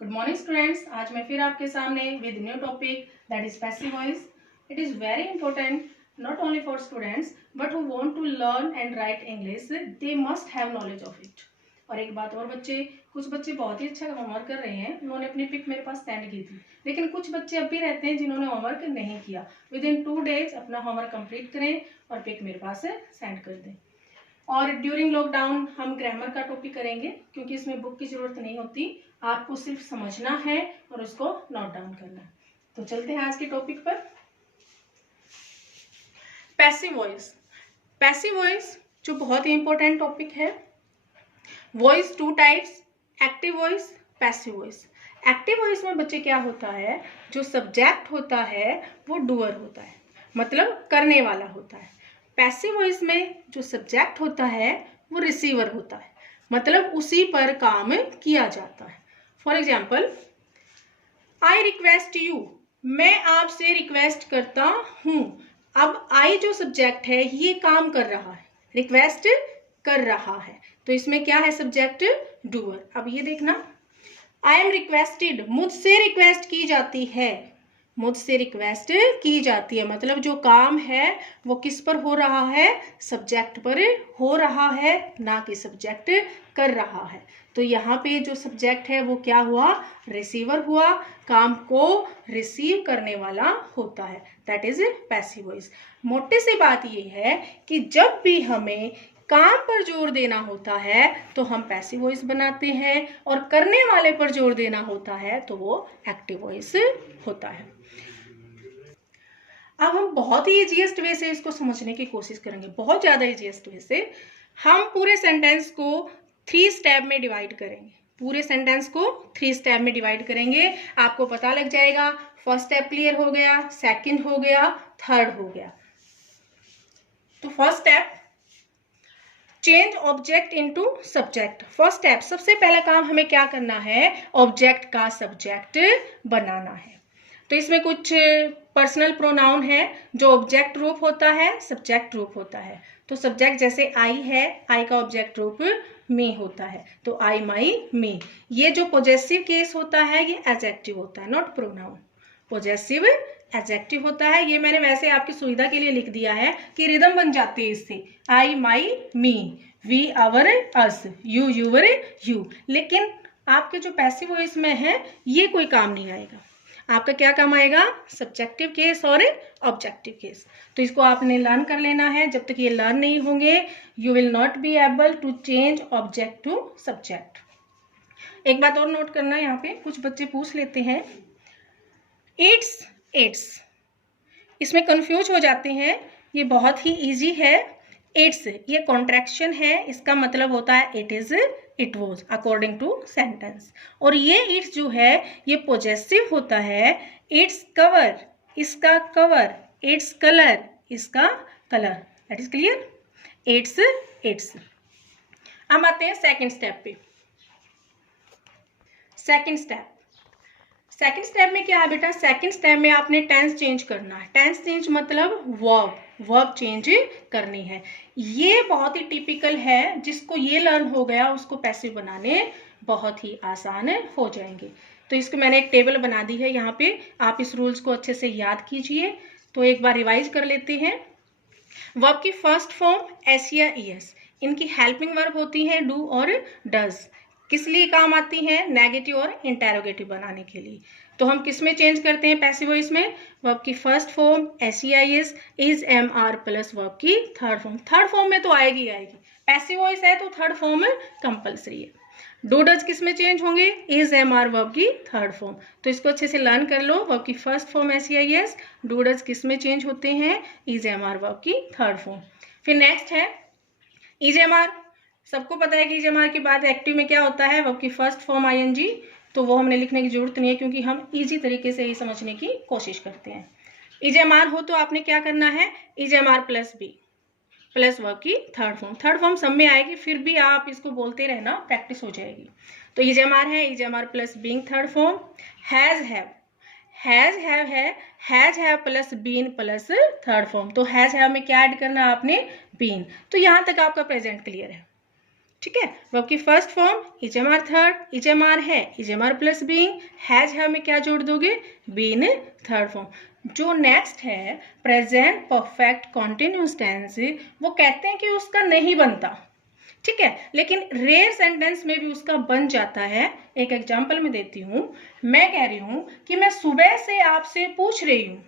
Good morning students. आज मैं फिर आपके सामने with new topic that is passive voice. It is very important not only for students but who want to learn and write English, they must have knowledge of it. और एक बात और बच्चे, कुछ बच्चे बहुत ही अच्छा होमवर्क कर रहे हैं, उन्होंने अपनी पिक मेरे पास सेंड की थी, लेकिन कुछ बच्चे अब भी रहते हैं जिन्होंने होमवर्क नहीं किया। विद इन 2 days अपना होमवर्क कंप्लीट करें और पिक मेरे पास सेंड कर दें। और ड्यूरिंग लॉकडाउन हम ग्रामर का टॉपिक करेंगे, क्योंकि इसमें बुक की जरूरत नहीं होती, आपको सिर्फ समझना है और उसको नोट डाउन करना है। तो चलते हैं आज के टॉपिक पर। Passive voice. पैसिव वॉइस जो बहुत ही इंपॉर्टेंट टॉपिक है। Voice 2 types, active voice, passive voice. Active voice में बच्चे क्या होता है, जो सब्जेक्ट होता है वो डूअर होता है, मतलब करने वाला होता है। पैसिव वॉइस में जो सब्जेक्ट होता है वो रिसीवर होता है, मतलब उसी पर काम किया जाता है। For example, I request you, मैं आपसे रिक्वेस्ट करता हूं। अब आई जो सब्जेक्ट है ये काम कर रहा है, रिक्वेस्ट कर रहा है, तो इसमें क्या है सब्जेक्ट डूअर। अब ये देखना, आई एम रिक्वेस्टेड, मुझसे रिक्वेस्ट की जाती है, मुझसे रिक्वेस्ट की जाती है, मतलब जो काम है वो किस पर हो रहा है, सब्जेक्ट पर हो रहा है, ना कि सब्जेक्ट कर रहा है। तो यहाँ पे जो सब्जेक्ट है वो क्या हुआ, रिसीवर हुआ, काम को रिसीव करने वाला होता है, दैट इज पैसिव वॉइस। मोटे से बात ये है कि जब भी हमें काम पर जोर देना होता है तो हम पैसिव वॉइस बनाते हैं, और करने वाले पर जोर देना होता है तो वो एक्टिव वॉइस होता है। अब हम बहुत ही इजीएस्ट वे से इसको समझने की कोशिश करेंगे, बहुत ज़्यादा इजीएस्ट वे से। हम पूरे सेंटेंस को 3 स्टेप में डिवाइड करेंगे, पूरे सेंटेंस को 3 स्टेप में डिवाइड करेंगे, आपको पता लग जाएगा। फर्स्ट स्टेप क्लियर हो गया, सेकंड हो गया, थर्ड हो गया। तो first step, change object into subject. First step, सबसे पहला काम हमें क्या करना है, ऑब्जेक्ट का सब्जेक्ट बनाना है। तो इसमें कुछ पर्सनल प्रोनाउन है, जो ऑब्जेक्ट रूप होता है, सब्जेक्ट रूप होता है। तो सब्जेक्ट जैसे आई है, आई का ऑब्जेक्ट रूप मी होता है, तो आई, माई, मी। ये जो पॉजेसिव केस होता है ये एडजेक्टिव होता है, नॉट प्रोनाउन। पॉजेसिव एडजेक्टिव होता है, ये मैंने वैसे आपकी सुविधा के लिए लिख दिया है कि रिदम बन जाती है इससे। I, my, me, we, our, us, you, your, you. लेकिन आपके जो पैसिव वॉइस में है ये कोई काम नहीं आएगा। आपका क्या काम आएगा, सब्जेक्टिव केस और ऑब्जेक्टिव केस। तो इसको आपने लर्न कर लेना है। जब तक ये लर्न नहीं होंगे you will not be able to change object to subject. एक बात और नोट करना, यहाँ पे कुछ बच्चे पूछ लेते हैं इट्स, इट्स, इसमें कंफ्यूज हो जाते हैं। ये बहुत ही इजी है। इट्स ये कॉन्ट्रैक्शन है, इसका मतलब होता है it is, it was, according to sentence. और ये इट्स जो है ये पॉजेसिव होता है। इट्स कवर, इसका कवर, इट्स कलर, इसका colour. That is clear, it's, it's. अब आते हैं सेकंड स्टेप पे। सेकंड स्टेप, सेकंड स्टेप में क्या है बेटा, सेकंड स्टेप में आपने टेंस चेंज करना है। टेंस चेंज मतलब वर्ब, वर्ब चेंज करनी है। ये बहुत ही टिपिकल है, जिसको ये लर्न हो गया उसको पैसिव बनाने बहुत ही आसान हो जाएंगे। तो इसको मैंने एक टेबल बना दी है यहाँ पे, आप इस रूल्स को अच्छे से याद कीजिए। तो एक बार रिवाइज कर लेते हैं। वर्ब की फर्स्ट फॉर्म एस या ईएस, इनकी हेल्पिंग वर्ब होती है डू और डज। किस लिए काम आती हैं, नेगेटिव और इंटेरोगेटिव बनाने के लिए। तो हम किस में चेंज करते हैं पैसिव वॉइस में, वर्ब की first form s, is, am, are plus verb की थर्ड फॉर्म। थर्ड फॉर्म में तो आएगी आएगी, पैसिव वॉइस है तो थर्ड फॉर्म कंपल्सरी है। डू डज किस में चेंज होंगे, इज, एम, आर वर्ब की थर्ड फॉर्म। तो इसको अच्छे से लर्न कर लो। वर्ब की first form s, do does किस में चेंज होते हैं, इज, एम, आर वर्ब की थर्ड फॉर्म। फिर नेक्स्ट है इज, एम, आर। सबको पता है कि इज, एम, आर के बाद एक्टिव में क्या होता है, वर्ब की फर्स्ट फॉर्म आईएनजी। तो वो हमने लिखने की जरूरत नहीं है, क्योंकि हम इजी तरीके से ही समझने की कोशिश करते हैं। इज, एम, आर हो तो आपने क्या करना है, is, am, are plus be plus verb की थर्ड फॉर्म। थर्ड फॉर्म सब में आएगी, फिर भी आप इसको बोलते रहना, प्रैक्टिस हो जाएगी। तो इज, एम, आर है, is, am, are plus being third form. Has, have, has, have है, has, have plus been plus third form. तो हैज, हैव में क्या ऐड करना है आपने, बीन। तो यहाँ तक आपका प्रेजेंट क्लियर है। ठीक है। वर्ब की फर्स्ट फॉर्म इजएमआर थर्ड, इजएमआर है इजएमआर प्लस बीइंग, हैव में क्या जोड़ दोगे, बीन थर्ड फॉर्म। जो नेक्स्ट है प्रेजेंट परफेक्ट कॉन्टिन्यूस टेंस, वो कहते हैं कि उसका नहीं बनता, ठीक है, लेकिन रेयर सेंटेंस में भी उसका बन जाता है। एक एग्जांपल मैं देती हूं, मैं कह रही हूं कि मैं सुबह से आपसे पूछ रही हूं,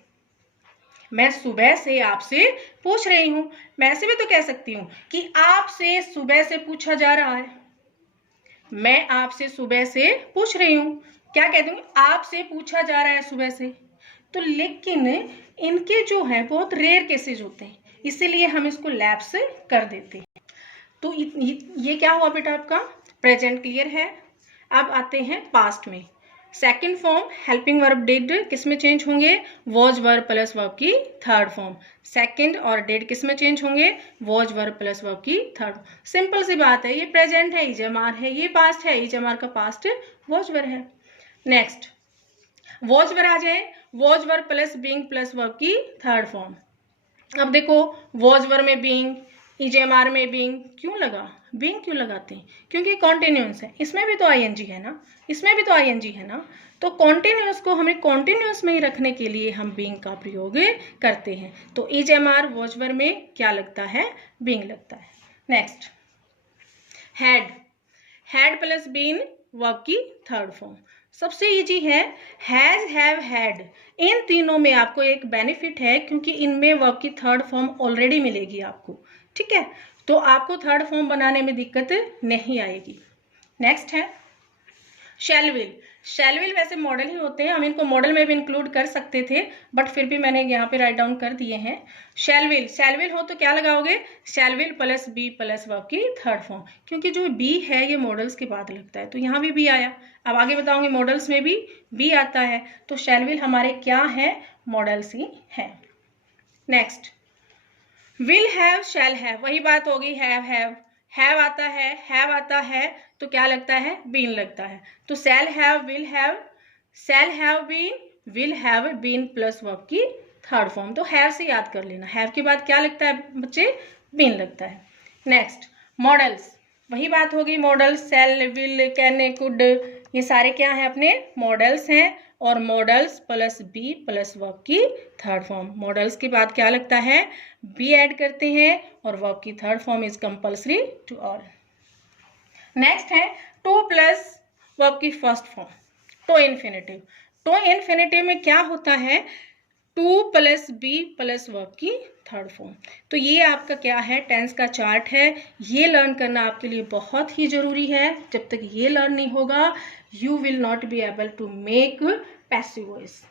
मैं सुबह से आपसे पूछ रही हूं। मैं ऐसे भी तो कह सकती हूं कि आपसे सुबह से पूछा जा रहा है, मैं आपसे सुबह से पूछ रही हूं, क्या कह दूंगी, आपसे पूछा जा रहा है सुबह से। तो लेकिन इनके जो है बहुत रेयर केसेस होते हैं, इसीलिए हम इसको लैप्स कर देते हैं। तो ये क्या हुआ बेटा आपका प्रेजेंट, क्लियर है। अब आते हैं पास्ट में। Second form helping verb did किस में चेंज होंगे, वॉज वर्ब प्लस वर्ब की थर्ड फॉर्म। सेकंड और डिड किस में चेंज होंगे, वॉज वर्ब प्लस वर्ब की थर्ड। सिंपल सी बात है, ये प्रेजेंट है इजएमआर है, ये पास्ट है इजएमआर का पास्ट वॉज वर्ब है। नेक्स्ट वॉज वर्ब आ जाए, was verb plus being plus verb की थर्ड फॉर्म। अब देखो वॉज वर्ब में बीइंग, इजएमआर में बीइंग क्यों लगा, बीइंग क्यों लगाते हैं, क्योंकि कॉन्टिन्यूस है, इसमें भी तो आईएनजी है ना, इसमें भी तो आईएनजी है ना, तो कॉन्टिन्यूस को हमें कॉन्टिन्यूस में ही रखने के लिए हम बीइंग का प्रयोग करते हैं। तो इजएमआर वॉज वर्ब में क्या लगता है, बीइंग लगता है। Next had, had plus been verb की थर्ड फॉर्म। सबसे इजी है हैज हैव हैड, इन तीनों में आपको एक बेनिफिट है क्योंकि इनमें वर्ब की थर्ड फॉर्म ऑलरेडी मिलेगी आपको, ठीक है, तो आपको थर्ड फॉर्म बनाने में दिक्कत नहीं आएगी। नेक्स्ट है शैल विल, शैल विल वैसे मॉडल ही होते हैं, हम इनको मॉडल में भी इंक्लूड कर सकते थे बट फिर भी मैंने यहाँ पे राइट डाउन कर दिए हैं। शैल विल, शैल विल हो तो क्या लगाओगे, shall will plus be plus verb की थर्ड फॉर्म, क्योंकि जो बी है ये मॉडल्स के बाद लगता है, तो यहाँ भी बी आया। अब आगे बताऊंगी मॉडल्स में भी बी आता है, तो शैल विल हमारे क्या है, मॉडल्स ही है। Next will have shall have, वही बात होगी, हैव आता है, हैव आता है तो क्या लगता है, बीन लगता है, तो shall have will have, shall have been will have been plus verb की थर्ड फॉर्म। तो हैव से याद कर लेना, हैव के बाद क्या लगता है बच्चे, बीन लगता है। नेक्स्ट मॉडल्स, वही बात होगी, modals shall will can could, ये सारे क्या हैं, अपने मॉडल्स हैं, और modals plus be plus verb की थर्ड फॉर्म। मॉडल्स के बाद क्या लगता है, बी ऐड करते हैं, और वर्ब की third form is compulsory to all. Next है टू प्लस वर्ब की first form, to infinitive. To infinitive में क्या होता है, to plus be plus verb की थर्ड फॉर्म। तो ये आपका क्या है, टेंस का चार्ट है, ये लर्न करना आपके लिए बहुत ही जरूरी है। जब तक ये लर्न नहीं होगा you will not be able to make passive voice.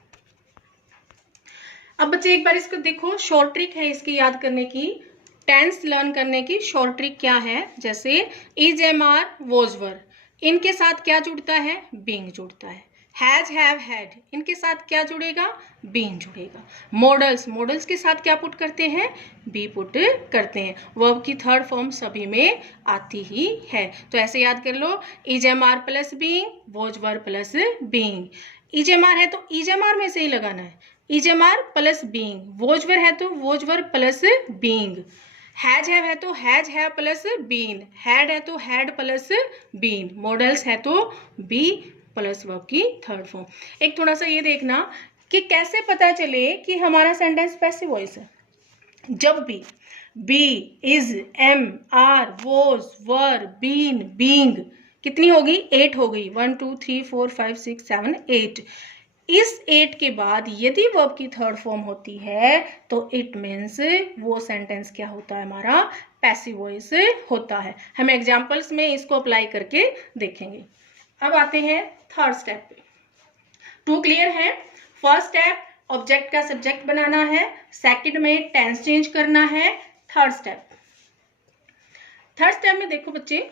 अब बच्चे एक बार इसको देखो, शॉर्ट ट्रिक है इसकी याद करने की, टेंस लर्न करने की शॉर्ट ट्रिक क्या है, जैसे is am are was were, इनके साथ क्या जुड़ता है, बीइंग जुड़ता है। हैज हैव हैड, इनके साथ क्या जुड़ेगा, बीइंग जुड़ेगा। मॉडल्स, मॉडल्स के साथ क्या पुट करते हैं, बी पुट करते हैं। वर्ब की थर्ड फॉर्म सभी में आती ही है, तो ऐसे याद कर लो, is am are plus being, was were plus being. Is am are है तो इज एम आर में से ही लगाना है, is am are plus being. Was were है तो was were plus being. Has have है तो has have plus been. Had है तो हैड प्लस बीन। मॉडल्स है तो बी प्लस वर्ब की थर्ड फॉर्म। एक थोड़ा सा ये देखना कि कैसे पता चले कि हमारा सेंटेंस पैसिव वॉइस है। जब भी be, is, am, are, was, were, been, being कितनी होगी, 8 हो गई, 1 2 3 4 5 6 7 8। इस 8 के बाद यदि वर्ब की थर्ड फॉर्म होती है तो इट मीन्स वो सेंटेंस क्या होता है, हमारा पैसिव वॉइस होता है। हम एग्जाम्पल्स में इसको अप्लाई करके देखेंगे। अब आते हैं थर्ड स्टेप पे। टू क्लियर है। फर्स्ट स्टेप ऑब्जेक्ट का सब्जेक्ट बनाना है, सेकंड में टेंस चेंज करना है। थर्ड स्टेप में देखो बच्चे,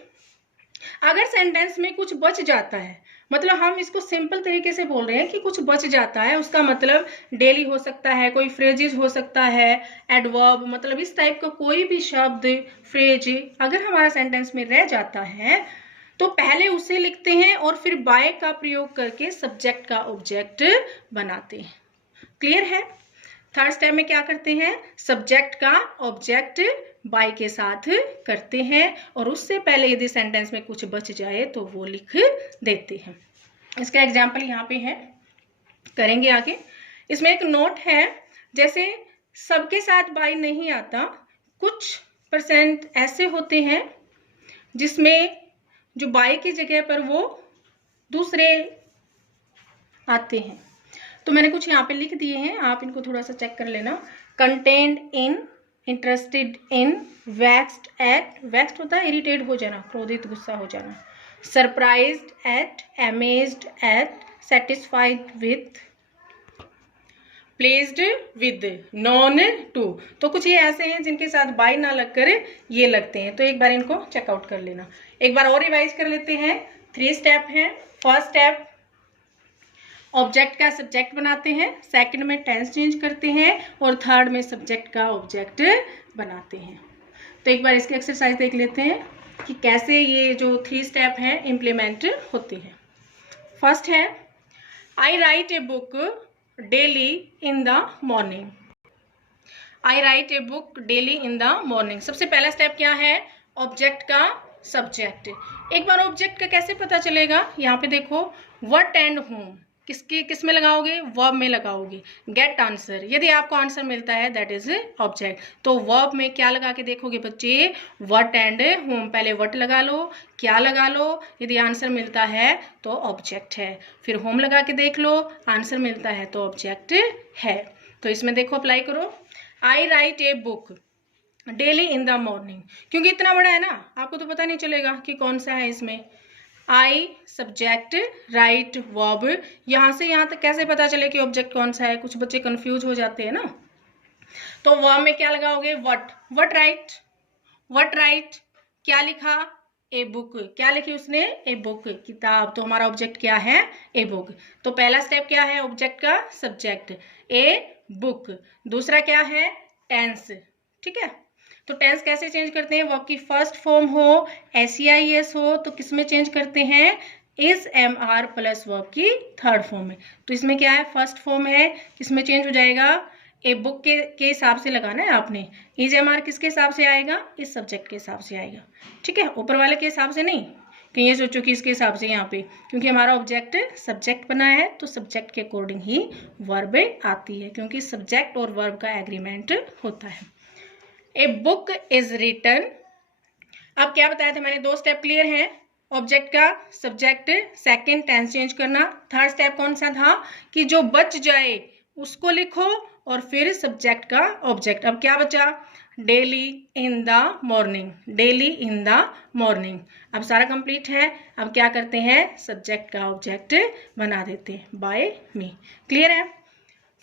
अगर सेंटेंस में कुछ बच जाता है, मतलब हम इसको सिंपल तरीके से बोल रहे हैं कि कुछ बच जाता है, उसका मतलब डेली हो सकता है, कोई फ्रेजेस हो सकता है, एडवर्ब, मतलब इस टाइप का कोई भी शब्द, फ्रेज अगर हमारा सेंटेंस में रह जाता है तो पहले उसे लिखते हैं और फिर बाय का प्रयोग करके सब्जेक्ट का ऑब्जेक्ट बनाते हैं। क्लियर है। थर्ड स्टेप में क्या करते हैं, सब्जेक्ट का ऑब्जेक्ट बाय के साथ करते हैं, और उससे पहले यदि सेंटेंस में कुछ बच जाए तो वो लिख देते हैं। इसका एग्जाम्पल यहाँ पे है, करेंगे आगे। इसमें एक नोट है, जैसे सबके साथ बाय नहीं आता, कुछ परसेंट ऐसे होते हैं जिसमें जो बाय की जगह पर वो दूसरे आते हैं। तो मैंने कुछ यहाँ पे लिख दिए हैं, आप इनको थोड़ा सा चेक कर लेना। Contend in, interested in, vexed at, vexed होता है इरिटेट हो जाना, क्रोधित गुस्सा हो जाना, surprised at, amazed at, satisfied with, pleased with, known to. तो कुछ ये ऐसे हैं जिनके साथ बाय ना लगकर ये लगते हैं, तो एक बार इनको चेकआउट कर लेना। एक बार और रिवाइज कर लेते हैं। 3 स्टेप हैं। फर्स्ट स्टेप ऑब्जेक्ट का सब्जेक्ट बनाते हैं, सेकंड में टेंस चेंज करते हैं, और थर्ड में सब्जेक्ट का ऑब्जेक्ट बनाते हैं। तो एक बार इसकी एक्सरसाइज देख लेते हैं कि कैसे ये जो 3 स्टेप हैं इम्प्लीमेंट होते हैं। फर्स्ट है, I write a book daily in the morning. I write a book daily in the morning. सबसे पहला स्टेप क्या है, ऑब्जेक्ट का सब्जेक्ट। एक बार ऑब्जेक्ट का कैसे पता चलेगा, यहाँ पे देखो, व्हाट एंड होम, किस में लगाओगे, वर्ब में लगाओगे। गेट आंसर, यदि आपको आंसर मिलता है दैट इज ऑब्जेक्ट। तो वर्ब में क्या लगा के देखोगे बच्चे, व्हाट एंड होम। पहले व्हाट लगा लो, क्या लगा लो, यदि आंसर मिलता है तो ऑब्जेक्ट है। फिर होम लगा के देख लो, आंसर मिलता है तो ऑब्जेक्ट है। तो इसमें देखो अप्लाई करो, I write a book daily in the morning. क्योंकि इतना बड़ा है ना, आपको तो पता नहीं चलेगा कि कौन सा है इसमें। आई सब्जेक्ट, राइट वर्ब, यहाँ से यहाँ तक कैसे पता चले कि ऑब्जेक्ट कौन सा है, कुछ बच्चे कंफ्यूज हो जाते हैं ना। तो वर्ब में क्या लगाओगे, व्हाट राइट, व्हाट राइट, क्या लिखा, ए बुक, क्या लिखी उसने, ए बुक, किताब। तो हमारा ऑब्जेक्ट क्या है, ए बुक। तो पहला स्टेप क्या है, ऑब्जेक्ट का सब्जेक्ट, ए बुक। दूसरा क्या है, टेंस, ठीक है। तो टेंस कैसे चेंज करते हैं, वर्ब की फर्स्ट फॉर्म हो, SEIS हो, तो किस में चेंज करते हैं, इज MR प्लस वर्ब की थर्ड फॉर्म में। तो इसमें क्या है, फर्स्ट फॉर्म है, किसमें चेंज हो जाएगा, ए बुक के हिसाब से लगाना है आपने। इज MR किसके हिसाब से आएगा, इस सब्जेक्ट के हिसाब से आएगा, ठीक है, ऊपर वाले के हिसाब से नहीं कि ये सोचो कि इसके हिसाब से यहाँ पे, क्योंकि हमारा ऑब्जेक्ट सब्जेक्ट बना है तो सब्जेक्ट के अकॉर्डिंग ही वर्ब आती है, क्योंकि सब्जेक्ट और वर्ब का एग्रीमेंट होता है। A book is written. अब क्या बताया था मैंने, 2 स्टेप क्लियर हैं, ऑब्जेक्ट का सब्जेक्ट, सेकंड टेंस चेंज करना। थर्ड स्टेप कौन सा था कि जो बच जाए उसको लिखो और फिर सब्जेक्ट का ऑब्जेक्ट। अब क्या बचा, daily in the morning, daily in the morning. अब सारा कंप्लीट है। अब क्या करते हैं, सब्जेक्ट का ऑब्जेक्ट बना देते हैं, बाय मी। क्लियर है,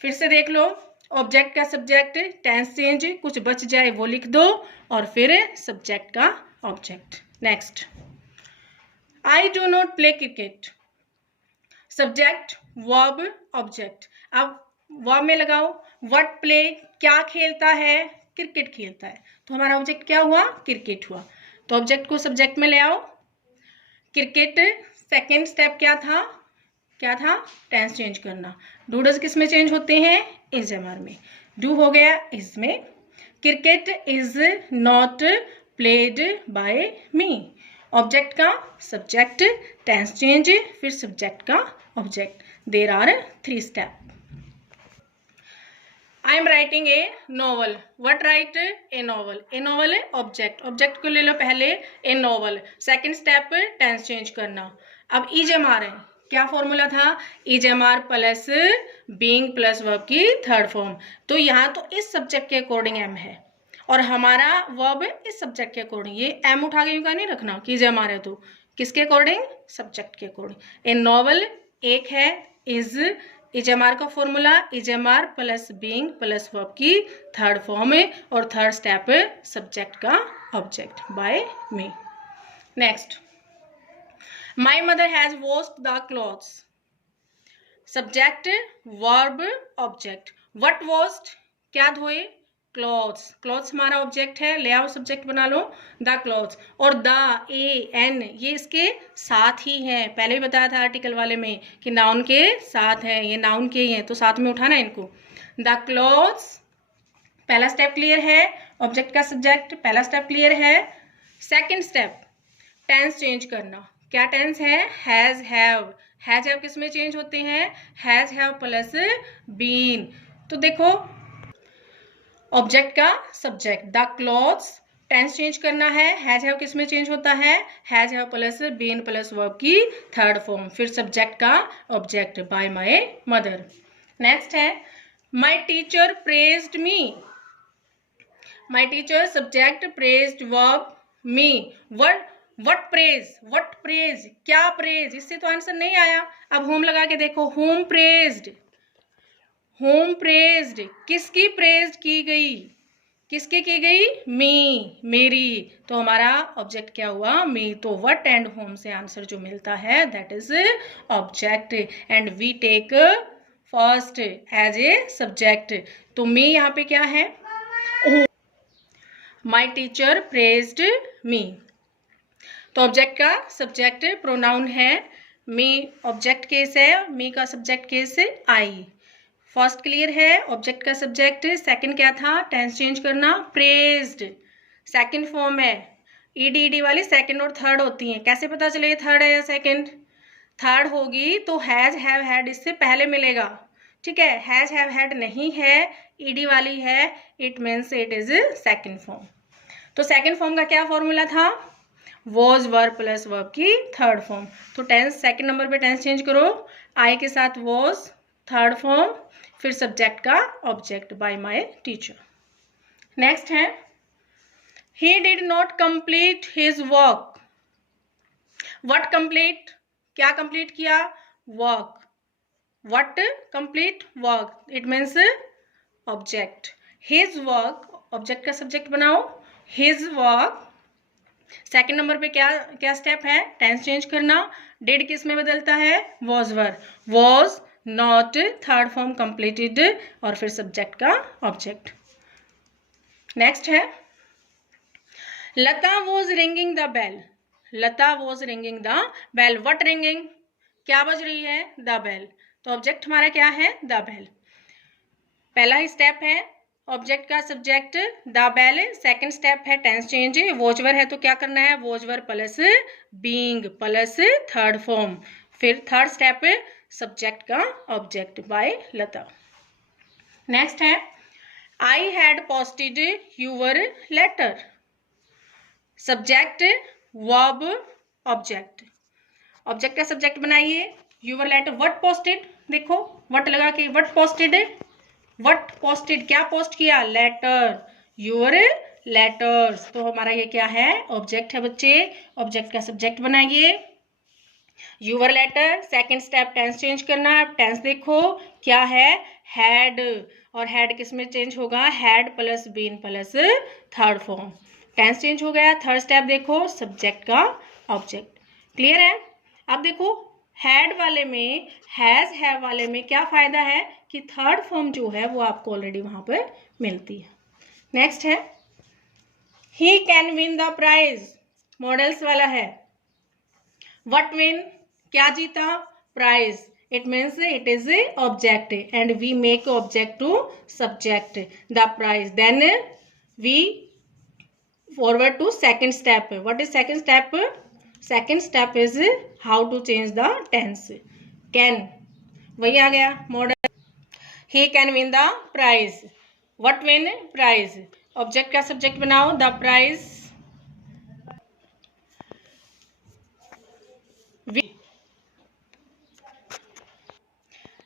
फिर से देख लो, ऑब्जेक्ट का सब्जेक्ट, टेंस चेंज, कुछ बच जाए वो लिख दो, और फिर सब्जेक्ट का object. Next, I do not play cricket, subject verb object. अब वर्ब में लगाओ, व्हाट प्ले, क्या खेलता है, क्रिकेट खेलता है। तो हमारा ऑब्जेक्ट क्या हुआ, क्रिकेट हुआ। तो ऑब्जेक्ट को सब्जेक्ट में ले आओ, क्रिकेट। सेकेंड स्टेप क्या था, टेंस चेंज करना। डू डज किस में चेंज होते हैं, इज MR में। डू हो गया इज में। Cricket is not played by me. Object का सब्जेक्ट, टेंस चेंज, फिर सब्जेक्ट का object. There are 3 step. I am writing a novel, what write, a novel. A novel object, object को ले लो पहले, a novel. Second step tense change करना। अब is MR है, क्या फॉर्मूला था, is MR plus being plus verb की थर्ड फॉर्म। तो यहाँ तो इस सब्जेक्ट के अकॉर्डिंग M है, और हमारा वर्ब इस सब्जेक्ट के अकॉर्डिंग। ये M उठा के यूं का नहीं रखना कि इज MR है, तो किसके अकॉर्डिंग, सब्जेक्ट के अकॉर्डिंग। ए नॉवल एक है, इज MR का फॉर्मूला, is MR plus being plus verb की थर्ड फॉर्म है, और थर्ड स्टेप सब्जेक्ट का object, by me. Next, My mother has washed the clothes. Subject, verb, object. What washed, क्या धोए, clothes. Clothes हमारा ऑब्जेक्ट है, ले आओ सब्जेक्ट बना लो, the clothes। और the, a, n ये इसके साथ ही है। पहले भी बताया था आर्टिकल वाले में कि नाउन के साथ है, ये नाउन के ही हैं, तो साथ में उठाना इनको। The clothes, पहला स्टेप क्लियर है। ऑब्जेक्ट का सब्जेक्ट, पहला स्टेप क्लियर है। सेकंड स्टेप टेंस चेंज करना। क्या टेंस है? Has have. हैज हैव किस में चेंज होते हैं? Has have plus been. तो देखो ऑब्जेक्ट का subject the clothes, tense change करना है, हैज हैव किस में चेंज होता है? Has have plus been plus verb की थर्ड फॉर्म। फिर सब्जेक्ट का object by my mother. Next है my teacher praised me. My teacher subject, praised verb, me. What praise, what praise, क्या praise, इससे तो आंसर नहीं आया। अब होम लगा के देखो, होम प्रेज्ड, होम प्रेज्ड, किसकी प्रेज्ड की गई? किसकी की गई? मी, मेरी। तो हमारा ऑब्जेक्ट क्या हुआ? मी। तो व्हाट एंड होम से आंसर जो मिलता है that is object and we take first as a subject. तो मी यहाँ पे क्या है? My teacher praised me. तो ऑब्जेक्ट का सब्जेक्ट प्रोनाउन है मी, ऑब्जेक्ट केस है, मी का subject case I. First clear है, ऑब्जेक्ट का सब्जेक्ट। सेकंड क्या था? टेंस चेंज करना, प्रेज्ड सेकंड फॉर्म है। ईडी वाली सेकंड और थर्ड होती हैं, कैसे पता चले थर्ड है या सेकंड? थर्ड होगी तो हैज हैव हैड इससे पहले मिलेगा, ठीक है। हैज हैव हैड नहीं है, ईडी वाली है, it means it is second form. तो सेकंड फॉर्म का क्या फॉर्मूला था? वॉज वर्ब प्लस वर्ब की थर्ड फॉर्म। तो टेंस सेकंड नंबर पे टेंस चेंज करो, आई के साथ वॉज थर्ड फॉर्म, फिर सब्जेक्ट का object by my teacher. Next है he did not complete his work. What complete, क्या कंप्लीट किया? Work. What complete? Work, it means object. His work, object का subject बनाओ, हिज वर्क। सेकंड नंबर पे क्या क्या स्टेप है? टेंस चेंज करना। डिड किस में बदलता है? Was verb, was not third form completed और फिर सब्जेक्ट का ऑब्जेक्ट। नेक्स्ट है Lata was ringing the bell. Lata was ringing the bell. What ringing, क्या बज रही है? The bell. तो ऑब्जेक्ट हमारा क्या है? The bell. पहला ही स्टेप है ऑब्जेक्ट का subject the bell. Second step है टेंस चेंज, वॉचवर है तो क्या करना है? Was were plus being plus third form. फिर थर्ड स्टेप सब्जेक्ट का ऑब्जेक्ट बाय लता। नेक्स्ट है I had posted your letter. Subject verb object, object का सब्जेक्ट बनाइए, यूवर लेटर। व्हाट पोस्टेड, देखो व्हाट लगा के, व्हाट पोस्टेड, व्हाट पोस्टेड, क्या post किया? Letter, your letters. तो हमारा ये क्या है? ऑब्जेक्ट है बच्चे। ऑब्जेक्ट का सब्जेक्ट बनाइए, your letter. Second step tense change करना। टेंस देखो क्या है? हैड, और हैड किस में चेंज होगा? Had plus been plus third form. Tense change हो गया। थर्ड स्टेप देखो सब्जेक्ट का ऑब्जेक्ट। क्लियर है? अब देखो हैड वाले में, हैज हैव वाले में क्या फायदा है कि थर्ड फॉर्म जो है वो आपको ऑलरेडी वहां पर मिलती है। नेक्स्ट है he can win the prize, models वाला है। व्हाट विन, क्या जीता? Prize, it means it is object and we make object to subject the prize. Then we forward to second step. What is second step? Second step is how to change the tense. Can, वही आ गया model. He can win the prize. What win? Prize. Object का subject बनाओ, the prize.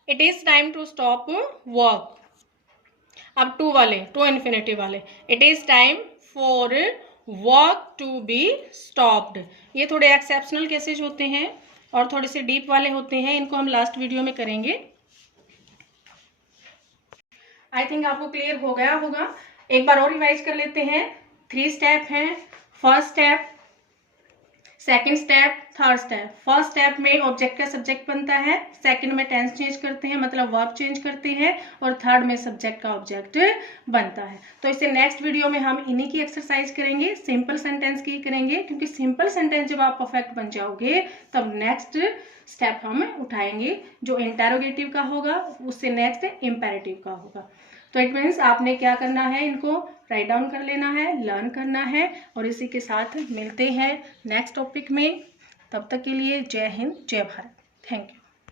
It is time to stop work. अब to वाले, to infinitive वाले, it is time for work to be stopped. ये थोड़े एक्सेप्शनल केसेज होते हैं और थोड़े से डीप वाले होते हैं, इनको हम लास्ट वीडियो में करेंगे। आई थिंक आपको क्लियर हो गया होगा। एक बार और रिवाइज कर लेते हैं। 3 स्टेप हैं। First step, second step, third step. First step में ऑब्जेक्ट का सब्जेक्ट बनता है, सेकंड में टेंस चेंज करते हैं मतलब वर्ब चेंज करते हैं, और थर्ड में सब्जेक्ट का ऑब्जेक्ट बनता है। तो इससे नेक्स्ट वीडियो में हम इन्हीं की एक्सरसाइज करेंगे, सिंपल सेंटेंस की करेंगे, क्योंकि सिंपल सेंटेंस जब आप परफेक्ट बन जाओगे तब नेक्स्ट स्टेप हम उठाएंगे जो इंटेरोगेटिव का होगा, उससे नेक्स्ट इंपेरेटिव का होगा। तो इट मीन्स आपने क्या करना है, इनको राइट डाउन कर लेना है, लर्न करना है। और इसी के साथ मिलते हैं नेक्स्ट टॉपिक में। तब तक के लिए जय हिंद, जय भारत। Thank you.